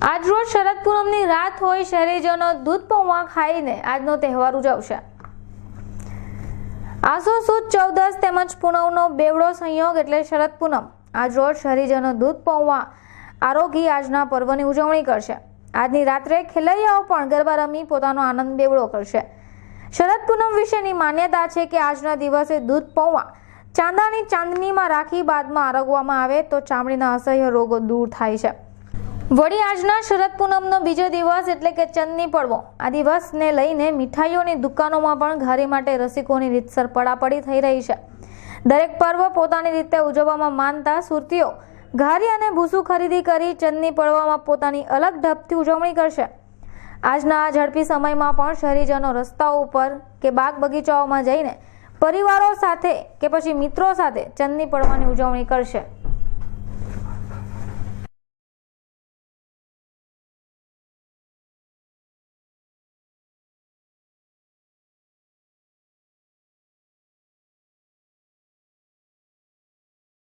આજરોજ શરદ પૂનમની રાત હોય, શહેરીજનો દૂધ પૌવા ખાઈને આજનો તહેવાર ઉજવશે। આસો સુદ 14 તેમજ પૂનમનો બેવડો સંયોગ એટલે શરદ પૂનમ। આજરોજ શહેરીજનો દૂધ પૌવા આરોગી આજના પર્વની ઉજવણી કરશે। આજની રાત્રે ખેલૈયાઓ પણ ગરબા રમી પોતાનો આનંદ બેવડો કરશે। શરદ પૂનમ વિશેની માન્યતા છે કે આજના દિવસે દૂધ પૌવા ચાંદાની ચાંદનીમાં રાખી બાદમાં આરોગવામાં આવે તો ચામડીના અસહ્ય રોગો દૂર થાય છે। વળી આજના શરદ પૂનમનો બીજો દિવસ એટલે કે ચંદની પડવો। આ દિવસને લઈને મીઠાઈઓની દુકાનોમાં પણ ઘારી માટે રસિકોની રીતસર પડાપડી થઈ રહી છે। દરેક પર્વ પોતાની રીતે ઉજવવામાં માનતા સુરતીઓ ઘારી અને ભૂસું ખરીદી કરી ચંદની પડવામાં પોતાની અલગ ઢબથી ઉજવણી કરશે। આજના આ ઝડપી સમયમાં પણ શહેરીજનો રસ્તાઓ ઉપર કે બાગ બગીચાઓમાં જઈને પરિવારો સાથે કે પછી મિત્રો સાથે ચંદની પડવાની ઉજવણી કરશે।